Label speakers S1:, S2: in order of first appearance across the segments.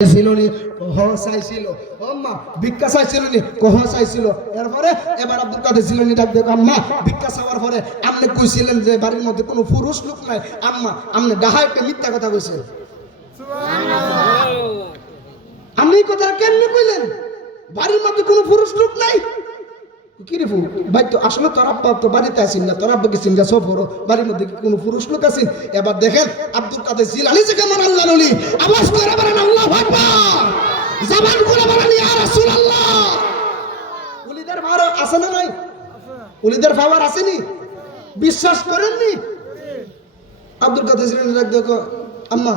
S1: ছিল নি কহ চাইছিল। আম্মা ভিক্ষা চাইছিল নি কহ চাইছিল। এরপরে এবার আব্দুল কাদের ছিল ডাক দেখো আম্মা ভিক্ষা চাওয়ার পরে আপনি কইছিলেন যে বাড়ির মধ্যে কোনো পুরুষ লোক নাই। আম্মা আপনি ডাহা একটা মিথ্যা কথা কইছেন। আপনি এই কথা কেমনে কইলেন? বাড়ির মধ্যে কোনো পুরুষ লোক নাই? কি রে ফু ভাই তো আসলে তোর আব্বা তো বাড়িতে আসেন না, তোর আব্বাকে বড়, বাড়ির মধ্যে কি কোনো পুরুষ লোক এবার দেখেন আব্দুল কাদের আল্লাহ নলি আওয়াজ করে আল্লাহ করে ইয়া রাসূলুল্লাহ! উলিদের ভার আছে না নাই? উলিদের বিশ্বাস করেননি আব্দুল কাদের দেখো, আম্মা,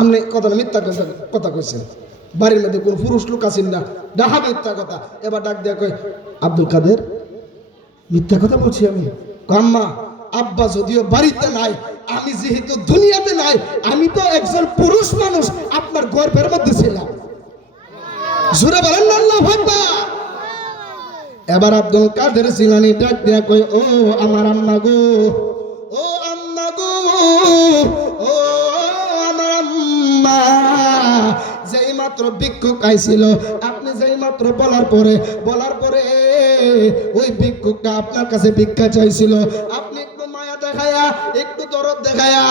S1: আপনি কথা মিথ্যা কথা কইছেন। বাড়ির মধ্যে কোন পুরুষ লোক আছেন না। ডাহা মিথ্যা কথা। এবার ডাক দেয়া কই আব্দুল কাদের, মিথ্যা কথা বলছি আমি? কাম্মা আব্বা যদিও বাড়িতে নাই, আমি যেহেতু দুনিয়াতে নাই, আমি তো একজন পুরুষ মানুষ, আপনার গর্ভের মধ্যে ছিলাম। জুড়ে বলেন আল্লাহু আকবার। এবার আব্দুল কাদের সিলানি ডাক দেয়া কয়, ও আমার আম্মা গো, ও আম্মা গো মাত্র ভিক্ষুক আইছিল। আপনি যেই মাত্র বলার পরে বলার পরে ওই ভিক্ষুকটা আপনার কাছে ভিক্ষা চাইছিল। দেখায়া, একটু দরদ দেখায়া,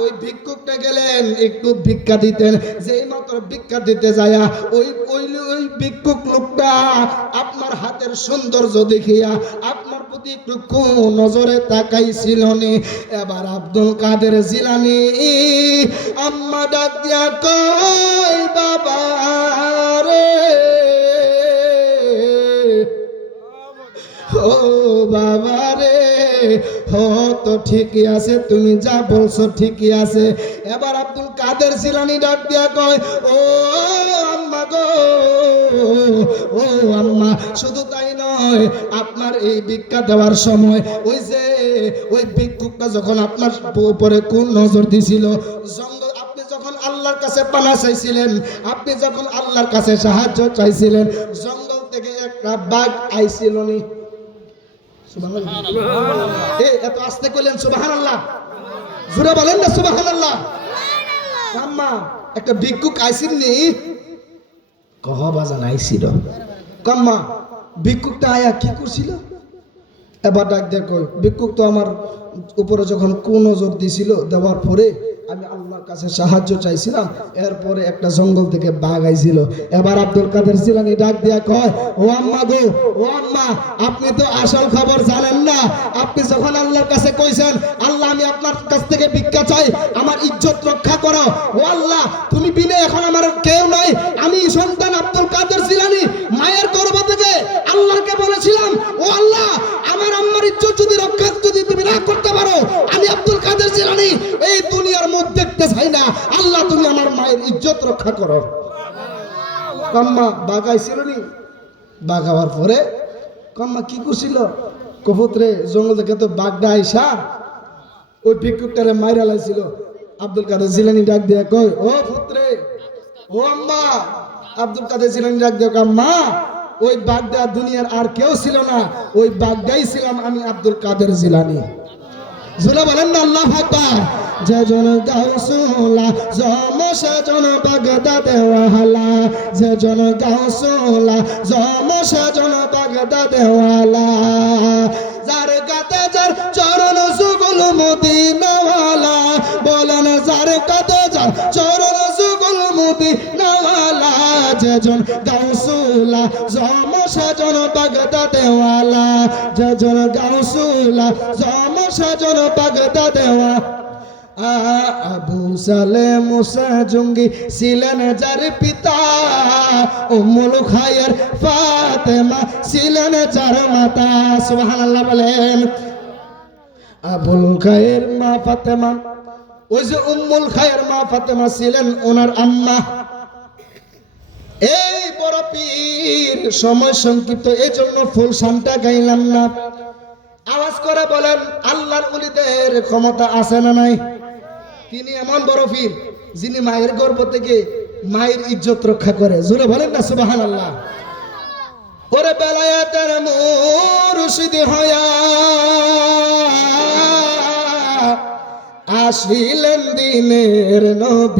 S1: ওই ভিক্ষুকটা গেলেন, একটু ভিক্ষা দিতেন। যেই মাত্র ভিক্ষা দিতে যায়া, ওই ওই ওই ভিক্ষুক লোকটা আপনার হাতের সৌন্দর্য দেখিয়া আপনার প্রতি একটু নজরে তাকাইছিল নি। এবার আব্দুল কাদের জিলানি আম্মা ডাক দিয়া কই বাবা রে। ও বাবা রে। হ, তো ঠিকই আছে, তুমি যা বলছো ঠিকই আছে। এবার আব্দুল কাদের সিলানি ডাক দিয়া কয়, ও আম্মা গো, ও আম্মা, শুধু তাই নয়, আপনার এই ভিক্ষা দেওয়ার সময় ওই যে, ওই ভিক্ষুকটা যখন আপনার উপরে কোন নজর দিছিল জঙ্গল আপনি যখন আল্লাহর কাছে পানা চাইছিলেন, আপনি যখন আল্লাহর কাছে সাহায্য চাইছিলেন, জঙ্গল থেকে একটা বাঘ আইছিল নি। এত আস্তে কইলেন সুবাহান আল্লাহ জুড়ে বলেন না সুবাহান আল্লাহ আম্মা, একটা নি? কহ বাজান আইছিল কাম্মা ভিক্ষুকটা আয়া কি করছিল? এবার ডাক দেখো ভিক্ষুক তো আমার উপরে যখন কোন নজর দিছিল দেওয়ার পরে আমি কাছে সাহায্য চাইছিলাম, এরপরে একটা জঙ্গল থেকে বাঘ আইছিল। এবার আব্দুল কাদের জিলানি ডাক দিয়া কয়, ও আম্মা গো, ও আম্মা, আপনি তো আসল খবর জানেন না। আপনি যখন আল্লাহর কাছে কইছেন, আল্লাহ আমি আপনার কাছ থেকে ভিক্ষা চাই, আমার ইজ্জত রক্ষা করো। ও আল্লাহ তুমি বিনে এখন আমার কেউ নাই আমি সন্তান আব্দুল কাদের জিলানি মায়ের গর্ভ থেকে আল্লাহকে বলেছিলাম ও আল্লাহ আমার আম্মার ইজ্জত যদি রক্ষা যদি তুমি না করতে পারো আমি আব্দুল কাদের জিলানি এই দুনিয়ার মুখ দেখতে চাই না আল্লাহ তুমি আমার মায়ের ইজ্জত রক্ষা করো। কাম্মা বাগাইছিল নি? বাগাবার পরে কাম্মা কি করছিল? কপুত্রে জঙ্গল থেকে তো বাগডা আইসা ওই ভিক্ষুকটারে মাইরা লাইছিল। আব্দুল কাদের জিলানি ডাক দিয়া কয়, ও পুত্রে, ও আম্মা, আব্দুল কাদের জিলানি ডাক দিয়া আম্মা, ওই বাগদা দুনিয়ার আর কেউ ছিল না, ওই বাগদাই ছিলাম আমি আব্দুল কাদের জিলানি। জুলা বলেন না, আল্লাহ আকবার। যে জন গাউসুলা, জম সেজন বাগদা দেওয়ালা যে জন গাউসুলা, জম সেজন বাগদা দেওয়ালা যার কাতে যার চরণ সুগুল মদিনাওয়ালা, বলেন যার কাতে যার চরণ সুগুল মদিনাওয়ালা যে জন গাউসুলা, জম সেজন বাগদা দেওয়ালা যে জন গাউসুলা, জম সেজন বাগদা দেওয়া আ- আবু সালে মুসা জঙ্গি ছিলেন যার পিতা উম্মুল খায়ের ফাতেমা ছিলেন যার মাতা, সুবহানাল্লাহ বলেন। আবুল খায়ের মা ফাতেমা, ওই যে উম্মুল খায়ের মা ফাতেমা ছিলেন ওনার আম্মা। এই বড় পীর, সময় সংক্ষিপ্ত এই জন্য ফুল সামটা গাইলাম না। আওয়াজ করে বলেন, আল্লাহর উলিদের ক্ষমতা আছে না নাই? তিনি এমন বড় পীর, যিনি মায়ের গর্ব থেকে মায়ের ইজ্জত রক্ষা করে। জোরে বলেন না সুবাহান আল্লাহ ওরে বেলায়েতের মুর্শিদ হয়া, আসিলেন দিনের নবী।